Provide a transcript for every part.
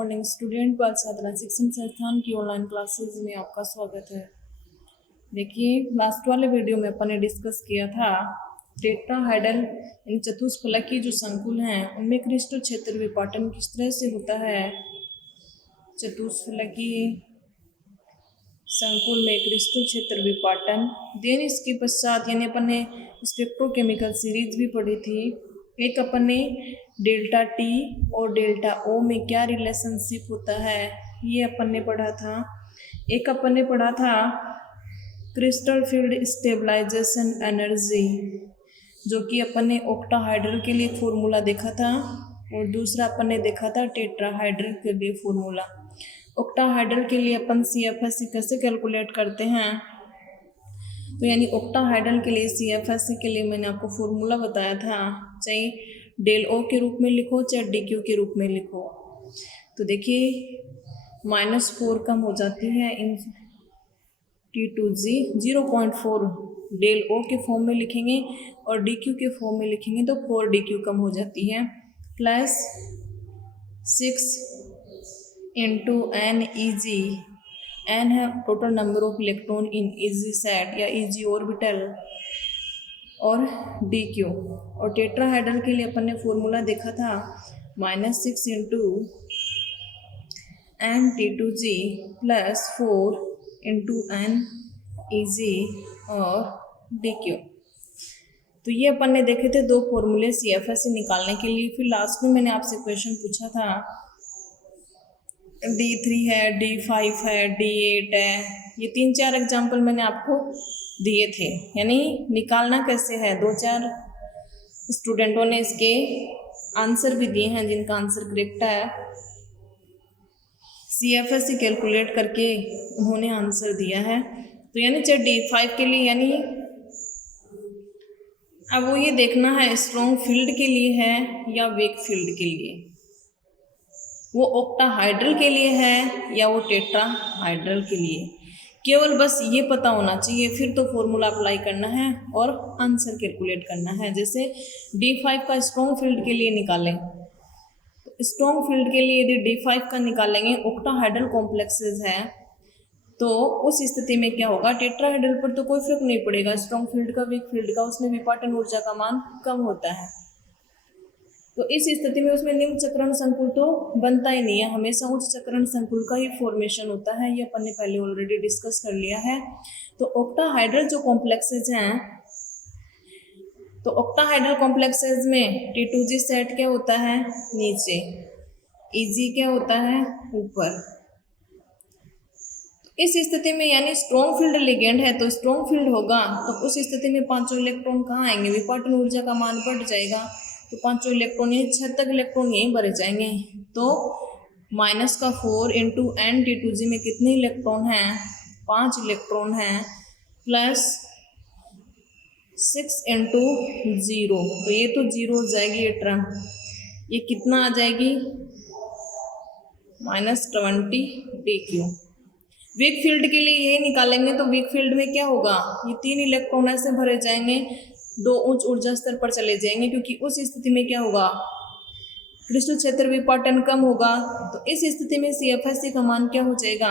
Morning student बाल साधना शिक्षण संस्थान की ऑनलाइन क्लासेस में आपका स्वागत है। देखिए, लास्ट वाले वीडियो में अपन ने डिस्कस किया था टेट्राहाइडल यानी चतुष्फलकीय जो संकुल हैं उनमें क्रिस्टल क्षेत्र विपाटन किस तरह से होता है। चतुष्फलकीय संकुल में क्रिस्टल क्षेत्र विपाटन। देन इसके पश्चात यानी अपन ने स्पेक्ट्रोकेमिकल सीरीज भी पढ़ी थी। एक अपन ने डेल्टा टी और डेल्टा ओ में क्या रिलेशनशिप होता है ये अपन ने पढ़ा था। एक अपन ने पढ़ा था क्रिस्टल फील्ड स्टेबलाइजेशन एनर्जी, जो कि अपन ने ऑक्टाहाइड्रल के लिए फॉर्मूला देखा था, और दूसरा अपन ने देखा था टेट्राहाइड्रल के लिए फॉर्मूला। ऑक्टाहाइड्रल के लिए अपन CFSE कैसे कैलकुलेट करते हैं, तो यानी ऑक्टाहाइड्रल के लिए CFSE के लिए मैंने आपको फॉर्मूला बताया था, चाहे डेल ओ के रूप में लिखो चाहे DQ के रूप में लिखो। तो देखिए -4 कम हो जाती है इन T2G 0.4 डेल ओ के फॉर्म में लिखेंगे और DQ के फॉर्म में लिखेंगे तो 4 DQ कम हो जाती है, प्लस 6 इंटू NEG। N है total number of electron in EG set या EG ऑर्बिटल, और DQ। और टेट्राहाइड्रल के लिए अपन ने फॉर्मूला देखा था -6 into NT2G plus 4 into NEG और DQ। तो ये अपन ने देखे थे दो फॉर्मूले CFSE निकालने के लिए। फिर लास्ट में मैंने आपसे क्वेश्चन पूछा था D3 है, D5 है, D8 है, ये 3-4 एग्जाम्पल मैंने आपको दिए थे। यानी निकालना कैसे है, 2-4 स्टूडेंटों ने इसके आंसर भी दिए हैं जिनका आंसर करेक्ट है। CFSE कैलकुलेट करके उन्होंने आंसर दिया है। तो यानी चाहे D5 के लिए, यानी अब वो ये देखना है स्ट्रॉन्ग फील्ड के लिए है या वीक फील्ड के लिए, वो ऑक्टाहाइड्रल के लिए है या वो टेट्राहाइड्रल के लिए। केवल बस ये पता होना चाहिए, फिर तो फॉर्मूला अप्लाई करना है और आंसर कैलकुलेट करना है। जैसे D5 का स्ट्रॉन्ग फील्ड के लिए निकालें, तो स्ट्रॉन्ग फील्ड के लिए यदि D5 का निकालेंगे, ऑक्टाहाइड्रल कॉम्प्लेक्सेस है, तो उस स्थिति में क्या होगा, टेट्राहाइड्रल पर तो कोई फर्क नहीं पड़ेगा, स्ट्रॉन्ग फील्ड का वीक फील्ड का, उसमें विपाटन ऊर्जा का मान कम होता है। तो इस स्थिति में उसमें निम्न चक्रण संकुल तो बनता ही नहीं है, हमेशा उच्च चक्रण संकुल का ही फॉर्मेशन होता है। ये अपन ने पहले ऑलरेडी डिस्कस कर लिया है। तो ऑक्टाहाइड्रल जो कॉम्प्लेक्सेस हैं, तो ऑक्टाहाइड्रल कॉम्प्लेक्सेस में T2G सेट क्या होता है, नीचे, EG क्या होता है, ऊपर। इस स्थिति में यानी स्ट्रॉन्ग फील्ड लिगेंड है तो स्ट्रॉन्ग फील्ड होगा, तो उस स्थिति में पांचों इलेक्ट्रॉन कहाँ आएंगे, विपाटन ऊर्जा का मान बढ़ जाएगा, तो पांचों इलेक्ट्रॉन यही 6 तक इलेक्ट्रॉन यहीं भरे जाएंगे। तो -4 इंटू NT2G में कितने इलेक्ट्रॉन हैं, 5 इलेक्ट्रॉन हैं, प्लस 6 इंटू 0, तो ये तो 0 हो जाएगी ये टर्म, ये कितना आ जाएगी -20 DQ। वीक फील्ड के लिए यही निकालेंगे, तो वीक फील्ड में क्या होगा, ये 3 इलेक्ट्रॉन ऐसे भरे जाएंगे, 2 उच्च ऊर्जा स्तर पर चले जाएंगे, क्योंकि उस स्थिति में क्या होगा, क्रिस्टल क्षेत्र विपाटन कम होगा। तो इस स्थिति में CFSE का मान क्या हो जाएगा,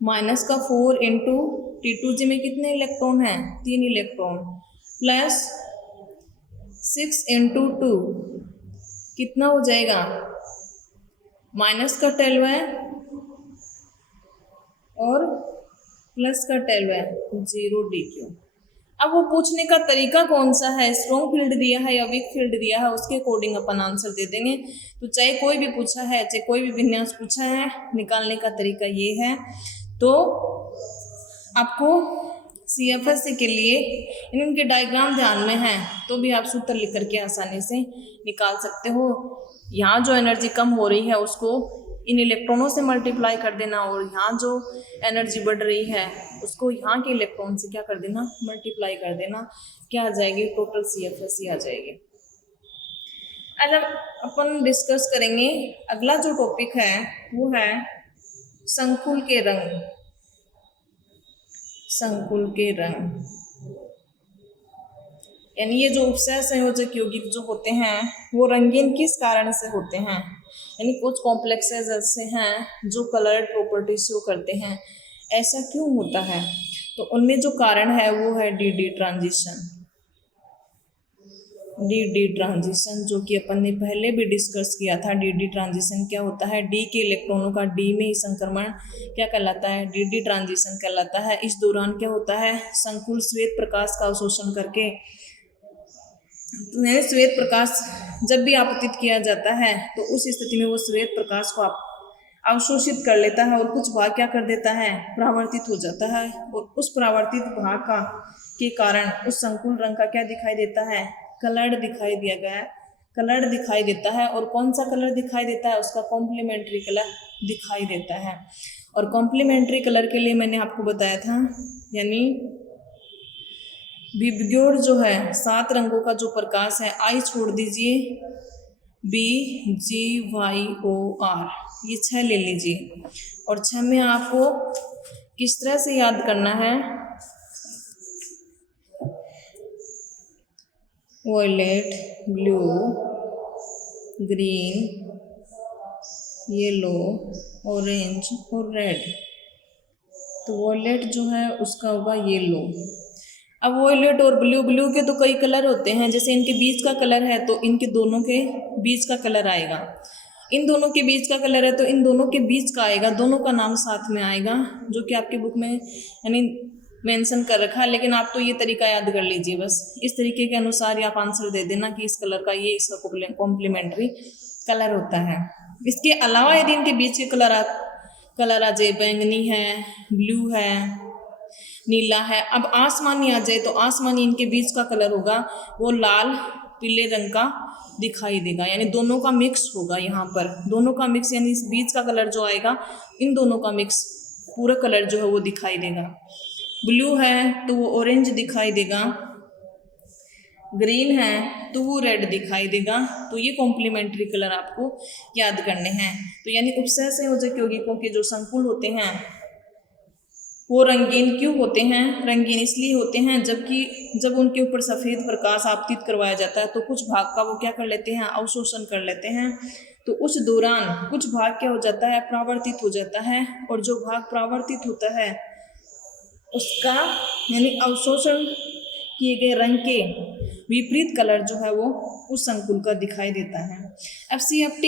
-4 इंटू T2G में कितने इलेक्ट्रॉन हैं, 3 इलेक्ट्रॉन, प्लस 6 इंटू 2 कितना हो जाएगा, -12 है और +12 है, 0 DQ। अब वो पूछने का तरीका कौन सा है, स्ट्रॉन्ग फील्ड दिया है या वीक फील्ड दिया है, उसके अकॉर्डिंग अपन आंसर दे देंगे। तो चाहे कोई भी पूछा है, चाहे कोई भी विन्यास पूछा है, निकालने का तरीका ये है। तो आपको CFSE के लिए इनके डायग्राम ध्यान में है तो भी आप सूत्र लिख करके आसानी से निकाल सकते हो। यहाँ जो एनर्जी कम हो रही है उसको इन इलेक्ट्रॉनों से मल्टीप्लाई कर देना, और यहाँ जो एनर्जी बढ़ रही है उसको यहाँ के इलेक्ट्रॉन से क्या कर देना, मल्टीप्लाई कर देना, क्या आ जाएगी, टोटल CFSE आ जाएगी। अब अपन डिस्कस करेंगे अगला जो टॉपिक है वो है संकुल के रंग। संकुल के रंग यानी ये जो उपसह संयोजक यौगिक जो होते हैं वो रंगीन किस कारण से होते हैं, यानी कुछ कॉम्प्लेक्सेस ऐसे हैं जो कलर्ड प्रॉपर्टी शो करते हैं। ऐसा क्यों होता है? तो उनमें जो कारण है वो है डी ट्रांजिशन। डी ट्रांजिशन जो कि अपन ने पहले भी डिस्कस किया था। डी ट्रांजिशन क्या होता है? डी के इलेक्ट्रॉनों का डी में ही संक्रमण क्या कहलाता है? डी ट्रांजिशन कहलाता है। इस दौरान क्या होता है? संकुल श्वेत प्रकाश का अवशोषण करके, तो श्वेत प्रकाश जब भी आपतित किया जाता है तो उस स्थिति में वो श्वेत प्रकाश को अवशोषित कर लेता है और कुछ भाग क्या कर देता है? परावर्तित हो जाता है। और उस परावर्तित भाग का के कारण उस संकुल रंग का क्या दिखाई देता है? कलर्ड दिखाई दिया गया, कलर्ड दिखाई देता है। और कौन सा कलर दिखाई देता है? उसका कॉम्प्लीमेंट्री कलर दिखाई देता है। और कॉम्प्लीमेंट्री कलर के लिए मैंने आपको बताया था, यानी विबग्योर जो है 7 रंगों का जो प्रकाश है, आई छोड़ दीजिए, BGYOR, ये 6 ले लीजिए। और 6 में आपको किस तरह से याद करना है? Violet, blue, green, yellow, orange और रेड। तो वॉयलेट जो है उसका होगा येलो। अब वॉयलेट और ब्लू के तो कई कलर होते हैं, जैसे इनके बीच का कलर है तो इनके दोनों के बीच का कलर आएगा। इन दोनों के बीच का कलर है तो इन दोनों के बीच का आएगा, दोनों का नाम साथ में आएगा, जो कि आपके बुक में यानी मेंशन कर रखा है। लेकिन आप तो ये तरीका याद कर लीजिए, बस इस तरीके के अनुसार आप आंसर दे देना कि इस कलर का ये इसका कॉम्प्लीमेंट्री कलर होता है। इसके अलावा यदि इनके बीच के कलर आ जाए, बैंगनी है, ब्लू है, नीला है, अब आसमानी आ जाए तो आसमानी इनके बीच का कलर होगा वो लाल पीले रंग का दिखाई देगा, यानी दोनों का मिक्स होगा। यहाँ पर दोनों का मिक्स, यानी इस बीच का कलर जो आएगा इन दोनों का मिक्स पूरा कलर जो है वो दिखाई देगा। ब्लू है तो वो ऑरेंज दिखाई देगा, ग्रीन है तो वो रेड दिखाई देगा। तो ये कॉम्प्लीमेंट्री कलर आपको याद करने हैं। तो यानी उपसर्ग संयोजक यौगिकों के जो संकुल होते हैं वो रंगीन क्यों होते हैं? रंगीन इसलिए होते हैं जब उनके ऊपर सफ़ेद प्रकाश आपतित करवाया जाता है तो कुछ भाग का वो क्या कर लेते हैं? अवशोषण कर लेते हैं। तो उस दौरान कुछ भाग क्या हो जाता है? परावर्तित हो जाता है। और जो भाग परावर्तित होता है उसका यानी अवशोषण किए गए रंग के विपरीत कलर जो है वो उस संकुल का दिखाई देता है। अब CFT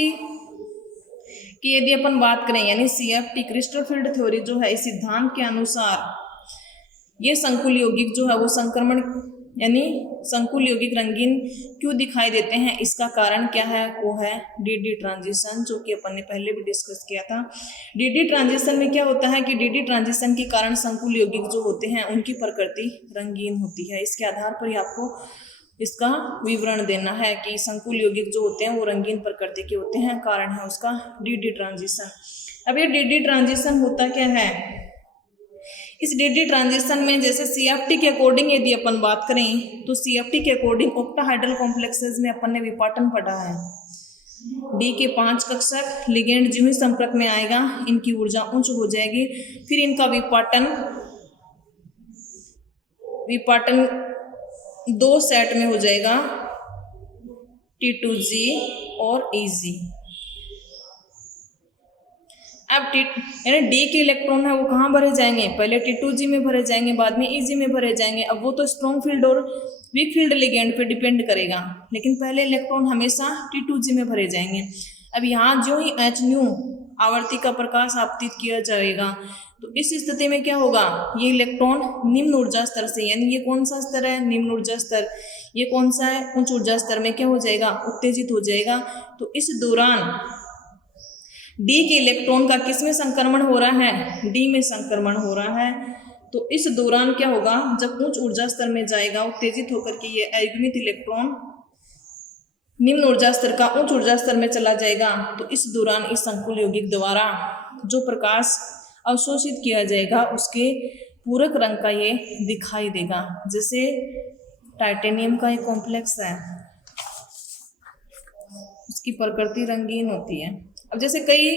कि यदि अपन बात करें, यानी CFT क्रिस्टल फील्ड थ्योरी जो है, इस सिद्धांत के अनुसार ये संकुल यौगिक जो है वो संक्रमण यानी संकुल यौगिक रंगीन क्यों दिखाई देते हैं? इसका कारण क्या है? वो है डी ट्रांजिशन, जो कि अपन ने पहले भी डिस्कस किया था। डी ट्रांजिशन में क्या होता है कि डी ट्रांजिशन के कारण संकुल यौगिक जो होते हैं उनकी प्रकृति रंगीन होती है। इसके आधार पर ही आपको इसका विवरण देना है कि संकुल यौगिक जो होते हैं वो रंगीन प्रकृति के होते हैं, कारण है उसका डी ट्रांजिशन। अब ये डी ट्रांजिशन होता क्या है? इस डी ट्रांजिशन में जैसे CFT के अकॉर्डिंग यदि अपन बात करें तो CFT के अकॉर्डिंग ऑक्टाहाइड्रल कॉम्प्लेक्सेस में अपन ने विपाटन पढ़ा है। डी के 5 कक्षक लिगेंड जो ही संपर्क में आएगा इनकी ऊर्जा उच्च हो जाएगी, फिर इनका विपाटन 2 सेट में हो जाएगा, T2G और EG। अब यानी डी के इलेक्ट्रॉन है वो कहाँ भरे जाएंगे? पहले T2G में भरे जाएंगे, बाद में EG में भरे जाएंगे। अब वो तो स्ट्रॉन्ग फील्ड और वीक फील्ड लिगेंड पे डिपेंड करेगा, लेकिन पहले इलेक्ट्रॉन हमेशा T2G में भरे जाएंगे। अब यहाँ जो ही hν आवर्ती का प्रकाश आपतित किया जाएगा तो इस स्थिति में क्या होगा? ये इलेक्ट्रॉन निम्न ऊर्जा स्तर से, यानी ये कौन सा स्तर है? निम्न ऊर्जा स्तर। ये कौन सा है? उच्च ऊर्जा स्तर में क्या हो जाएगा? उत्तेजित हो जाएगा। तो इस दौरान डी के इलेक्ट्रॉन का किस में संक्रमण हो रहा है? डी में संक्रमण हो रहा है। तो इस दौरान क्या होगा? जब उच्च ऊर्जा स्तर में जाएगा उत्तेजित होकर के ये अयुग्मित इलेक्ट्रॉन निम्न ऊर्जा स्तर का उच्च ऊर्जा स्तर में चला जाएगा। तो इस दौरान इस संकुल यौगिक द्वारा जो प्रकाश अवशोषित किया जाएगा उसके पूरक रंग का ये दिखाई देगा। जैसे टाइटेनियम का एक कॉम्प्लेक्स है, उसकी प्रकृति रंगीन होती है। अब जैसे कई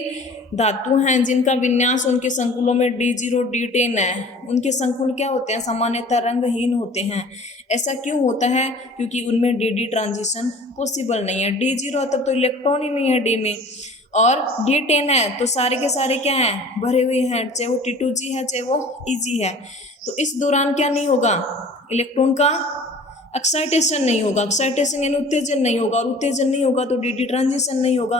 धातु हैं जिनका विन्यास उनके संकुलों में D0 D10 है, उनके संकुल क्या होते हैं? सामान्यतः रंगहीन होते हैं। ऐसा क्यों होता है? क्योंकि उनमें डी ट्रांजिशन पॉसिबल नहीं है। D0 तब तो इलेक्ट्रॉन ही नहीं है डी में, और D10 है तो सारे के सारे क्या हैं, भरे हुए हैं, चाहे वो T2G है चाहे वो EG है। तो इस दौरान क्या नहीं होगा, इलेक्ट्रॉन का एक्साइटेशन नहीं होगा, एक्साइटेशन यानी उत्तेजन नहीं होगा, और उत्तेजन नहीं होगा तो DD ट्रांजिशन नहीं होगा,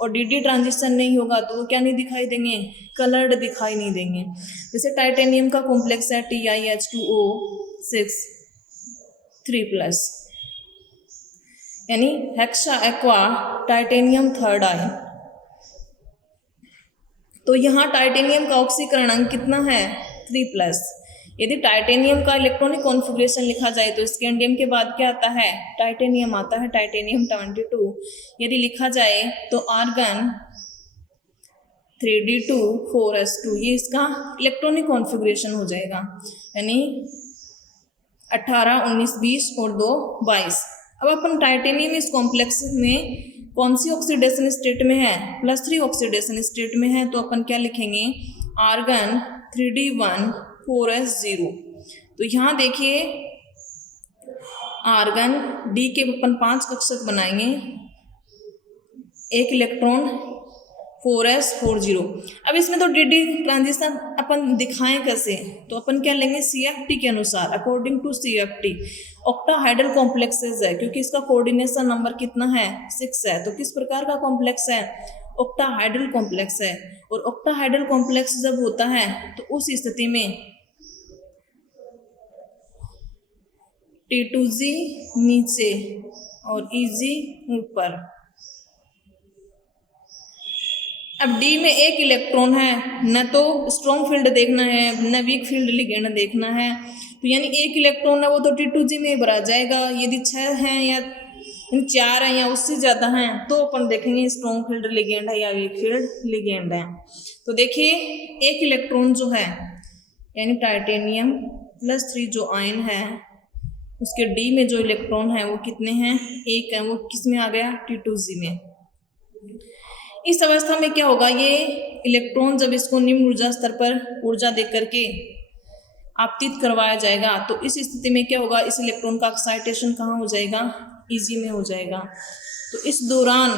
और DD ट्रांजिशन नहीं होगा तो वो क्या नहीं दिखाई देंगे, कलर्ड दिखाई नहीं देंगे। जैसे टाइटेनियम का कॉम्प्लेक्स है TiH2O6 3+, यानी hexa aqua titanium third ion. तो यहाँ टाइटेनियम का ऑक्सीकरण अंक कितना है, 3+। यदि टाइटेनियम का इलेक्ट्रॉनिक कॉन्फ़िगरेशन लिखा जाए तो स्कैंडियम के बाद क्या आता है, टाइटेनियम आता है, टाइटेनियम 22। यदि लिखा जाए तो आर्गन 3D2 4s2, ये इसका इलेक्ट्रॉनिक कॉन्फ़िगरेशन हो जाएगा, यानी 18 19 20 और 2 22। अब अपन टाइटेनियम इस कॉम्प्लेक्स में कौन सी ऑक्सीडेशन स्टेट में है, +3 ऑक्सीडेशन स्टेट में है, तो अपन क्या लिखेंगे, आर्गन 3D1 4s0। तो यहाँ देखिए आर्गन डी के अपन 5 कक्षक बनाएंगे, एक इलेक्ट्रॉन 4s40। अब इसमें तो DD ट्रांजिशन अपन दिखाएं कैसे, तो अपन क्या लेंगे, CFT के अनुसार, according to CFT octahedral complexes है, क्योंकि इसका कोऑर्डिनेशन नंबर कितना है, 6 है। तो किस प्रकार का कॉम्प्लेक्स है, ऑक्टाहाइड्रल कॉम्प्लेक्स है। और ऑक्टाहाइड्रल कॉम्प्लेक्स जब होता है तो उस स्थिति में T2G नीचे और EG ऊपर। अब D में एक इलेक्ट्रॉन है, न तो स्ट्रॉन्ग फील्ड देखना है न वीक फील्ड लिगेंड देखना है, तो यानी एक इलेक्ट्रॉन है वो तो T2G में भरा जाएगा। यदि 6 हैं या 4 हैं या उससे ज़्यादा हैं तो अपन देखेंगे स्ट्रॉन्ग फील्ड लिगेंड है या वीक फील्ड लिगेंड है। तो देखिए एक इलेक्ट्रॉन जो है यानी टाइटेनियम +3 जो आयन है उसके D में जो इलेक्ट्रॉन है वो कितने हैं, एक है, वो किस में आ गया, T2G में। इस अवस्था में क्या होगा, ये इलेक्ट्रॉन जब इसको निम्न ऊर्जा स्तर पर ऊर्जा दे करके आपतित करवाया जाएगा तो इस स्थिति में क्या होगा, इस इलेक्ट्रॉन का एक्साइटेशन कहाँ हो जाएगा, EG में हो जाएगा। तो इस दौरान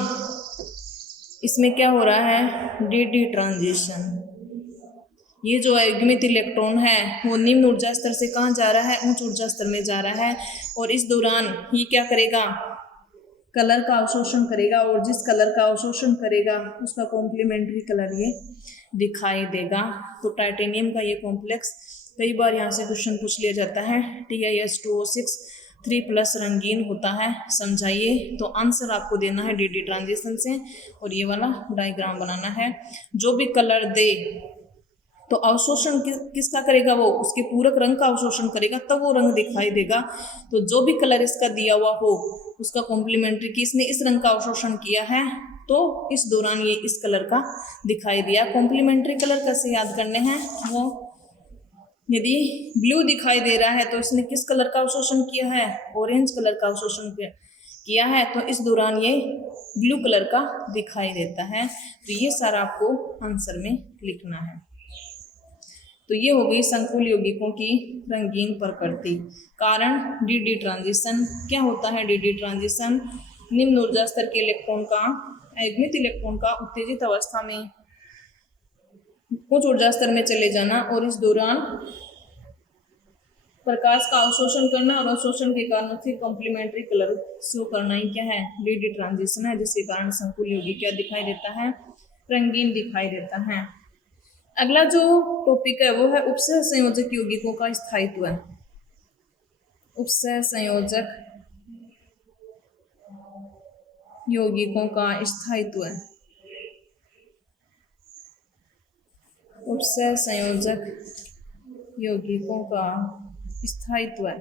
इसमें क्या हो रहा है, DD ट्रांजिशन। ये जो युग्मित इलेक्ट्रॉन है वो निम्न ऊर्जा स्तर से कहाँ जा रहा है, उच्च ऊर्जा स्तर में जा रहा है, और इस दौरान ये क्या करेगा, कलर का अवशोषण करेगा, और जिस कलर का अवशोषण करेगा उसका कॉम्प्लीमेंट्री कलर ये दिखाई देगा। तो टाइटेनियम का ये कॉम्प्लेक्स कई बार यहाँ से क्वेश्चन पूछ लिया जाता है, TiH2O6 3+ रंगीन होता है, समझाइए। तो आंसर आपको देना है DD ट्रांजिशन से, और ये वाला डायग्राम बनाना है। जो भी कलर दे तो अवशोषण किसका करेगा, वो उसके पूरक रंग का अवशोषण करेगा, तब वो रंग दिखाई देगा। तो जो भी कलर इसका दिया हुआ हो उसका कॉम्प्लीमेंट्री कि इसने इस रंग का अवशोषण किया है तो इस दौरान ये इस कलर का दिखाई दिया। कॉम्प्लीमेंट्री कलर कैसे याद करने हैं, वो यदि ब्लू दिखाई दे रहा है तो इसने किस कलर का अवशोषण किया है, ऑरेंज कलर का अवशोषण किया है, तो इस दौरान ये ब्लू कलर का दिखाई देता है। तो ये सारा आपको आंसर में लिखना है। तो ये हो गई संकुल यौगिकों की रंगीन प्रकृति। कारण DD ट्रांजिशन। क्या होता है DD ट्रांजिशन, निम्न ऊर्जा स्तर के इलेक्ट्रॉन का अयुग्मित इलेक्ट्रॉन का उत्तेजित अवस्था में उच्च ऊर्जा स्तर में चले जाना, और इस दौरान प्रकाश का अवशोषण करना, और अवशोषण के कारण फिर कॉम्प्लीमेंट्री कलर शो करना ही क्या है, DD ट्रांजिशन है, जिसके कारण संकुल यौगिक क्या दिखाई देता है, रंगीन दिखाई देता है। अगला जो टॉपिक है वो है उपसह संयोजक यौगिकों का स्थायित्व है। उपसह संयोजक यौगिकों का स्थायित्व है। उपसह संयोजक यौगिकों का स्थायित्व है,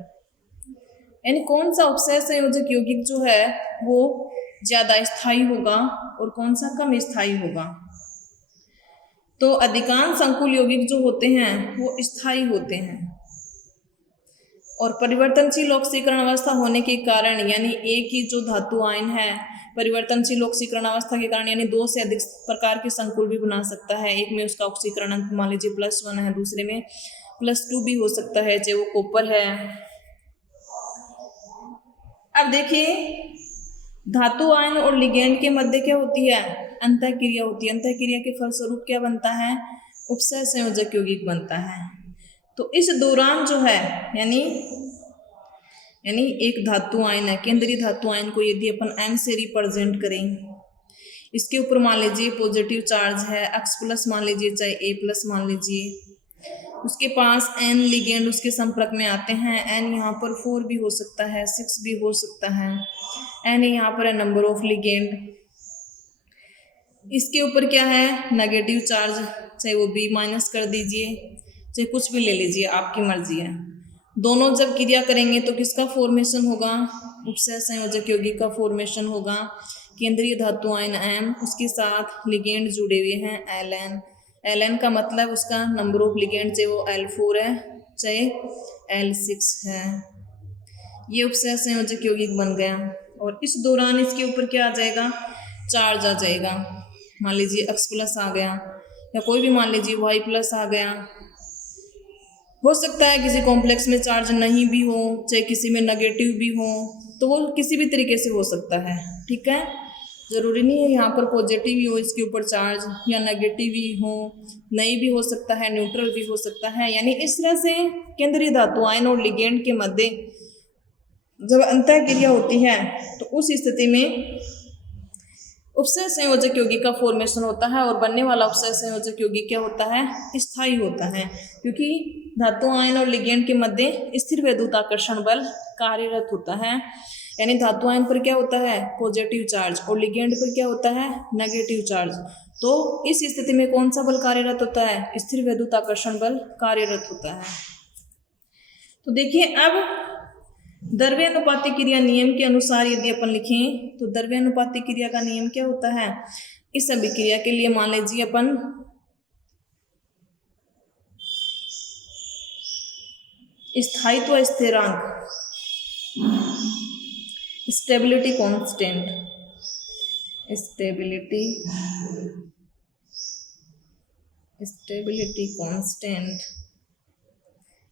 यानी कौन सा उपसह संयोजक यौगिक जो है वो ज्यादा स्थायी होगा और कौन सा कम स्थायी होगा। तो अधिकांश संकुल यौगिक जो होते हैं वो स्थायी होते हैं, और परिवर्तनशील ऑक्सीकरण अवस्था होने के कारण, यानी एक ही जो धातु आयन है परिवर्तनशील ऑक्सीकरण अवस्था के कारण, यानी 2 से अधिक प्रकार के संकुल भी बना सकता है। एक में उसका ऑक्सीकरण अंक मान लीजिए +1 है, दूसरे में +2 भी हो सकता है, चाहे वो कॉपर है। अब देखिए धातु आयन और लिगेंड के मध्य क्या होती है, अंतः क्रिया होती है, अंतः क्रिया के फलस्वरूप क्या बनता है, उपसर्ग संयोजक यौगिक बनता है। तो इस दौरान जो है यानी एक धातु आयन है, केंद्रीय धातु आयन को यदि अपन N से रिप्रेजेंट करें, इसके ऊपर मान लीजिए पॉजिटिव चार्ज है, X प्लस मान लीजिए चाहे A प्लस मान लीजिए, उसके पास N लिगेंड उसके संपर्क में आते हैं। N यहाँ पर 4 भी हो सकता है, 6 भी हो सकता है। N यहाँ पर है नंबर ऑफ लिगेंड। इसके ऊपर क्या है, नेगेटिव चार्ज, चाहे वो B माइनस कर दीजिए, चाहे कुछ भी ले लीजिए, आपकी मर्जी है। दोनों जब क्रिया करेंगे तो किसका फॉर्मेशन होगा, उपसर्ग संयोजक यौगिक का फॉर्मेशन होगा। केंद्रीय धातु आयन M, उसके साथ लिगेंड जुड़े हुए हैं Ln। Ln का मतलब उसका नंबर ऑफ लिगेंड, चाहे वो L4 है चाहे L6 है। ये उपसर्ग संयोजक यौगिक बन गया। और इस दौरान इसके ऊपर क्या आ जाएगा, चार्ज आ जाएगा। मान लीजिए X प्लस आ गया, या कोई भी मान लीजिए Y प्लस आ गया। हो सकता है किसी कॉम्प्लेक्स में चार्ज नहीं भी हो, चाहे किसी में नेगेटिव भी हो, तो वो किसी भी तरीके से हो सकता है। ठीक है, जरूरी नहीं है यहाँ पर पॉजिटिव ही हो इसके ऊपर चार्ज, या नेगेटिव ही हो, नहीं भी हो सकता है, न्यूट्रल भी हो सकता है। यानी इस तरह से केंद्रीय धातु आयन और लिगेंड के मध्य जब अंतः क्रिया होती है तो उस स्थिति में उपसर्ग संयोजक यौगिक का फॉर्मेशन होता है। और बनने वाला उपसर्ग संयोजक यौगिक क्या होता है, स्थायी होता है, क्योंकि धातु आयन और लिगेंड के मध्य स्थिर वैद्युताकर्षण बल कार्यरत होता है। यानी धातु आयन पर क्या होता है, पॉजिटिव चार्ज, और लिगेंड पर क्या होता है, नेगेटिव चार्ज। तो इस स्थिति में कौन सा बल कार्यरत होता है, स्थिर वैद्युताकर्षण बल कार्यरत होता है। तो देखिए अब द्रव्यानुपातिक क्रिया नियम के अनुसार यदि अपन लिखें तो द्रव्यानुपातिक क्रिया का नियम क्या होता है, इस अभिक्रिया के लिए मान लीजिए अपन स्थायित्व स्थिरांक, स्टेबिलिटी कांस्टेंट,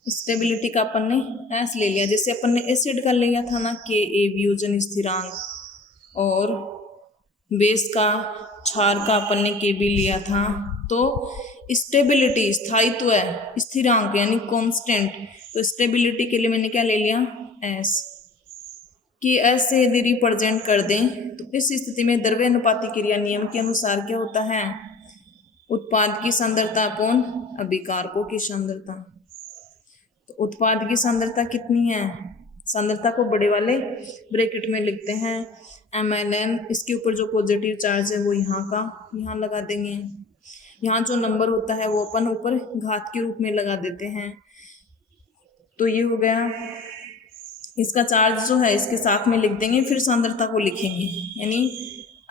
स्टेबिलिटी का अपन ने एस ले लिया। जैसे अपन ने एसिड का लिया था ना Ka वियोजन स्थिरांक, और बेस का क्षार का अपन ने Kb लिया था। तो स्टेबिलिटी स्थायित्व है, स्थिरांक यानी कांस्टेंट, तो स्टेबिलिटी के लिए मैंने क्या ले लिया, एस। कि एस से यदि रिप्रेजेंट कर दें तो इस स्थिति में द्रव्यानुपातिक क्रिया नियम के अनुसार क्या होता है, उत्पाद की सांद्रता अपॉन अभिकारकों की सांद्रता। तो उत्पाद की सांद्रता कितनी है, सांद्रता को बड़े वाले ब्रैकेट में लिखते हैं mLn। इसके ऊपर जो पॉजिटिव चार्ज है वो यहाँ लगा देंगे। यहाँ जो नंबर होता है वो अपन ऊपर घात के रूप में लगा देते हैं। तो ये हो गया, इसका चार्ज जो है इसके साथ में लिख देंगे, फिर सांद्रता को लिखेंगे। यानी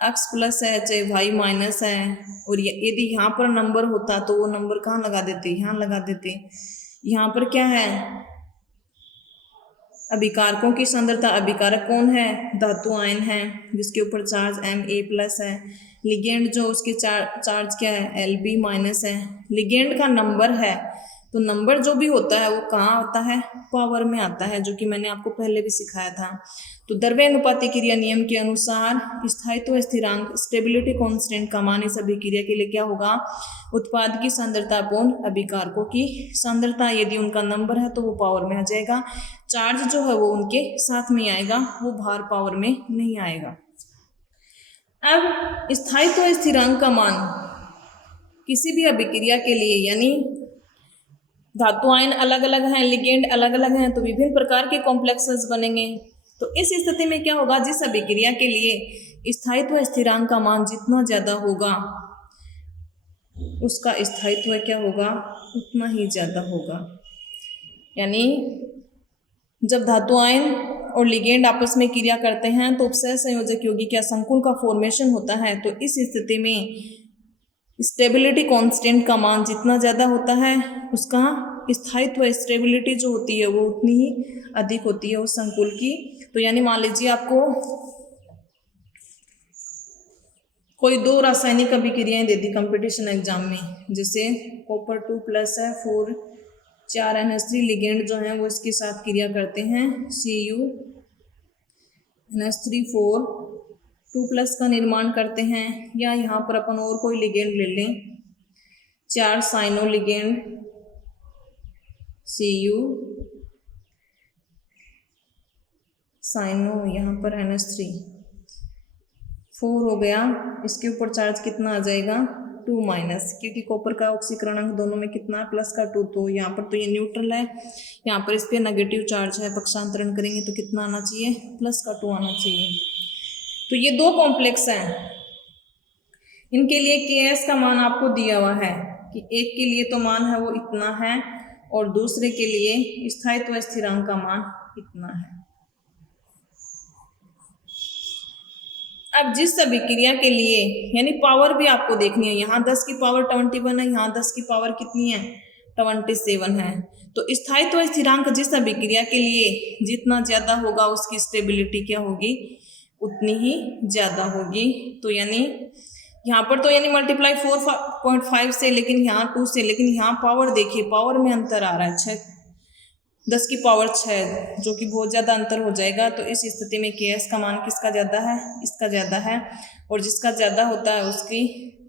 X प्लस है चाहे Y माइनस है, और यदि यहाँ पर नंबर होता तो वो नंबर कहाँ लगा देते, यहाँ लगा देते। यहाँ पर क्या है, अभिकारकों की सांद्रता, अभिकारक कौन है, धातु आयन है जिसके ऊपर चार्ज Ma प्लस है। लिगेंड जो उसके चार्ज क्या है, Lb माइनस है। लिगेंड का नंबर है, तो नंबर जो भी होता है वो कहाँ आता है, पावर में आता है, जो कि मैंने आपको पहले भी सिखाया था। तो द्रव्यानुपातिक क्रिया नियम के अनुसार स्थायित्व स्थिरांक, स्टेबिलिटी कांस्टेंट का मान इस अभिक्रिया के लिए क्या होगा, उत्पाद की सांद्रता अपॉन अभिकारकों की सांद्रता। यदि उनका नंबर है तो वो पावर में आ जाएगा, चार्ज जो है वो उनके साथ में आएगा, वो भार पावर में नहीं आएगा। अब स्थायित्व स्थिरांक का मान किसी भी अभिक्रिया के लिए, यानी धातु आयन अलग अलग हैं, लिगेंड अलग अलग हैं, तो विभिन्न प्रकार के कॉम्प्लेक्सेस बनेंगे। तो इस स्थिति में क्या होगा, जिस अभिक्रिया के लिए स्थायित्व स्थिरांक का मान जितना ज्यादा होगा उसका स्थायित्व क्या होगा, उतना ही ज्यादा होगा। यानी जब धातु आयन और लिगेंड आपस में क्रिया करते हैं तो उपसर्ग संयोजक यौगिक या संकुल का फॉर्मेशन होता है। तो इस स्थिति में स्टेबिलिटी कांस्टेंट का मान जितना ज़्यादा होता है उसका स्थायित्व, स्टेबिलिटी जो होती है वो उतनी ही अधिक होती है उस संकुल की। तो यानी मान लीजिए आपको कोई 2 रासायनिक अभिक्रियाएं दे दी कंपटीशन एग्जाम में, जैसे कॉपर 2 प्लस है 4 4 NH3 लिगेंड जो है वो इसके साथ क्रिया करते हैं Cu NH3 4 2+ का निर्माण करते हैं, या यहाँ पर अपन और कोई लिगेंड ले लें, 4 साइनो लिगेंड Cu साइनो, यहाँ पर NH3 4 हो गया। इसके ऊपर चार्ज कितना आ जाएगा 2-, क्योंकि कॉपर का ऑक्सीकरणांक दोनों में कितना है +2, तो यहाँ पर तो ये न्यूट्रल है, यहाँ पर इस पर नेगेटिव चार्ज है, पक्षांतरण करेंगे तो कितना आना चाहिए +2 आना चाहिए। तो ये 2 कॉम्प्लेक्स हैं, इनके लिए Ks का मान आपको दिया हुआ है कि एक के लिए तो मान है वो इतना है और दूसरे के लिए स्थायित्व स्थिरांक का मान इतना है। अब जिस अभिक्रिया के लिए यानी पावर भी आपको देखनी है, यहाँ 10 की पावर 21 है, यहाँ 10 की पावर कितनी है 27 है, तो स्थायित्व स्थिरांक जिस अभिक्रिया के लिए जितना ज़्यादा होगा उसकी स्टेबिलिटी क्या होगी उतनी ही ज़्यादा होगी। तो यानी यहाँ पर तो यानी मल्टीप्लाई 4.5 से, लेकिन यहाँ 2 से, लेकिन यहाँ पावर देखिए, पावर में अंतर आ रहा है 6, 10 की पावर 6, जो कि बहुत ज़्यादा अंतर हो जाएगा। तो इस स्थिति में Ks का मान किसका ज़्यादा है, इसका ज़्यादा है, और जिसका ज़्यादा होता है उसकी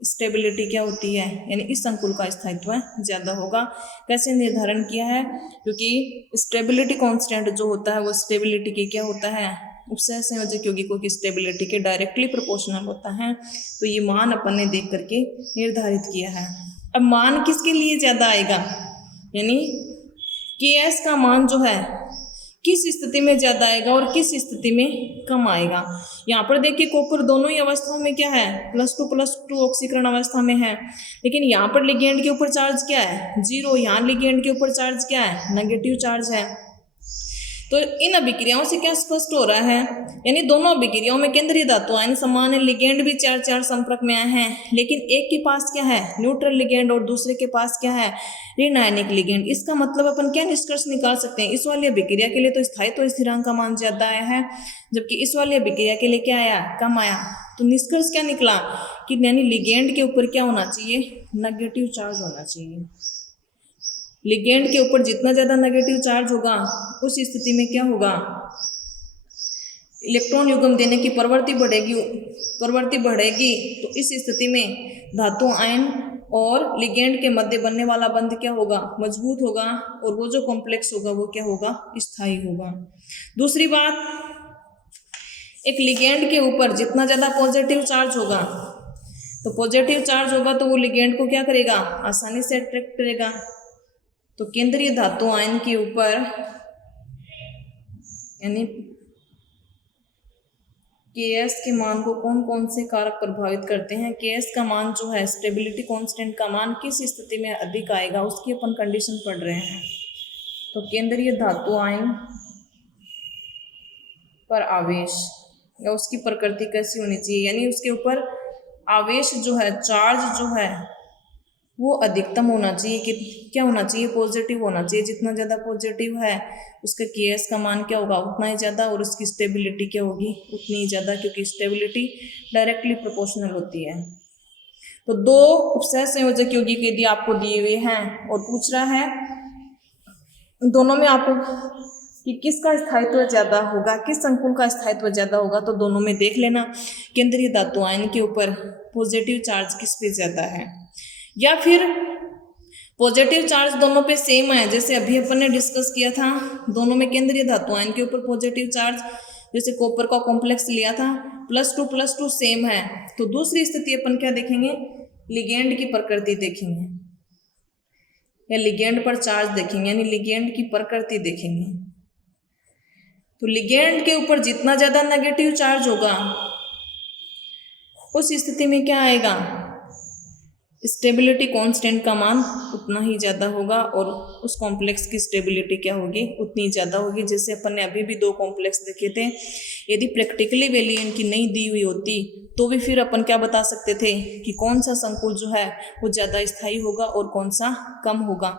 स्टेबिलिटी क्या होती है, यानी इस संकुल का स्थायित्व ज़्यादा होगा। कैसे निर्धारण किया है, क्योंकि स्टेबिलिटी कांस्टेंट जो होता है वो स्टेबिलिटी की क्या होता है, उपसय संयोजक यौगिकों की स्टेबिलिटी के डायरेक्टली प्रोपोर्शनल होता है। तो ये मान अपन ने देख करके निर्धारित किया है। अब मान किसके लिए ज़्यादा आएगा, यानी Ks का मान जो है किस स्थिति में ज़्यादा आएगा और किस स्थिति में कम आएगा। यहाँ पर देखिए कॉपर दोनों ही अवस्थाओं में क्या है +2 ऑक्सीकरण अवस्था में है, लेकिन यहाँ पर लिगेंड के ऊपर चार्ज क्या है 0, यहाँ लिगेंड के ऊपर चार्ज क्या है नेगेटिव चार्ज है। तो इन अभिक्रियाओं से क्या स्पष्ट हो रहा है, यानी दोनों अभिक्रियाओं में केंद्रीय धातु आयन समान है, लिगेंड भी 4 संपर्क में आए हैं, लेकिन एक के पास क्या है न्यूट्रल लिगेंड और दूसरे के पास क्या है ऋण आयनिक लिगेंड। इसका मतलब अपन क्या निष्कर्ष निकाल सकते हैं, इस वाली अभिक्रिया के लिए तो स्थायित्व स्थिरांक का मान ज्यादा आया है, जबकि इस वाली अभिक्रिया के लिए क्या आया कम आया। तो निष्कर्ष क्या निकला कि यानी लिगेंड के ऊपर क्या होना चाहिए नेगेटिव चार्ज होना चाहिए। लिगेंड के ऊपर जितना ज़्यादा नेगेटिव चार्ज होगा उस स्थिति में क्या होगा इलेक्ट्रॉन युग्म देने की प्रवृत्ति बढ़ेगी। तो इस स्थिति में धातु आयन और लिगेंड के मध्य बनने वाला बंध क्या होगा मजबूत होगा, और वो जो कॉम्प्लेक्स होगा वो क्या होगा स्थायी होगा। दूसरी बात, एक लिगेंड के ऊपर जितना ज़्यादा पॉजिटिव चार्ज होगा, तो पॉजिटिव चार्ज होगा तो वो लिगेंड को क्या करेगा आसानी से अट्रैक्ट करेगा। तो केंद्रीय धातु आयन के ऊपर यानी Ks के मान को कौन कौन से कारक प्रभावित करते हैं, Ks का मान जो है स्टेबिलिटी कांस्टेंट का मान किस स्थिति में अधिक आएगा उसकी अपन कंडीशन पढ़ रहे हैं। तो केंद्रीय धातु आयन पर आवेश या उसकी प्रकृति कैसी होनी चाहिए, यानी उसके ऊपर आवेश जो है चार्ज जो है वो अधिकतम होना चाहिए कि क्या होना चाहिए पॉजिटिव होना चाहिए। जितना ज़्यादा पॉजिटिव है उसका Ks का मान क्या होगा उतना ही ज़्यादा, और उसकी स्टेबिलिटी क्या होगी उतनी ही ज़्यादा, क्योंकि स्टेबिलिटी डायरेक्टली प्रोपोर्शनल होती है। तो 2 उपसय संयोजक यौगिक यदि आपको दिए हुए हैं और पूछ रहा है दोनों में आपको कि किसका स्थायित्व ज़्यादा होगा, किस संकुल का स्थायित्व ज़्यादा होगा, तो दोनों में देख लेना केंद्रीय धातु आयन के ऊपर पॉजिटिव चार्ज किस पे ज़्यादा है, या फिर पॉजिटिव चार्ज दोनों पे सेम है, जैसे अभी अपन ने डिस्कस किया था दोनों में केंद्रीय धातु आयन के ऊपर पॉजिटिव चार्ज, जैसे कॉपर का कॉम्प्लेक्स लिया था +2 सेम है। तो दूसरी स्थिति अपन क्या देखेंगे लिगेंड की प्रकृति देखेंगे या लिगेंड पर चार्ज देखेंगे, यानी लिगेंड की प्रकृति देखेंगे। तो लिगेंड के ऊपर जितना ज़्यादा नेगेटिव चार्ज होगा उस स्थिति में क्या आएगा स्टेबिलिटी कांस्टेंट का मान उतना ही ज़्यादा होगा, और उस कॉम्प्लेक्स की स्टेबिलिटी क्या होगी उतनी ज़्यादा होगी। जैसे अपन ने अभी भी 2 कॉम्प्लेक्स देखे थे, यदि प्रैक्टिकली वैल्यू इनकी नहीं दी हुई होती तो भी फिर अपन क्या बता सकते थे कि कौन सा संकुल जो है वो ज़्यादा स्थायी होगा और कौन सा कम होगा।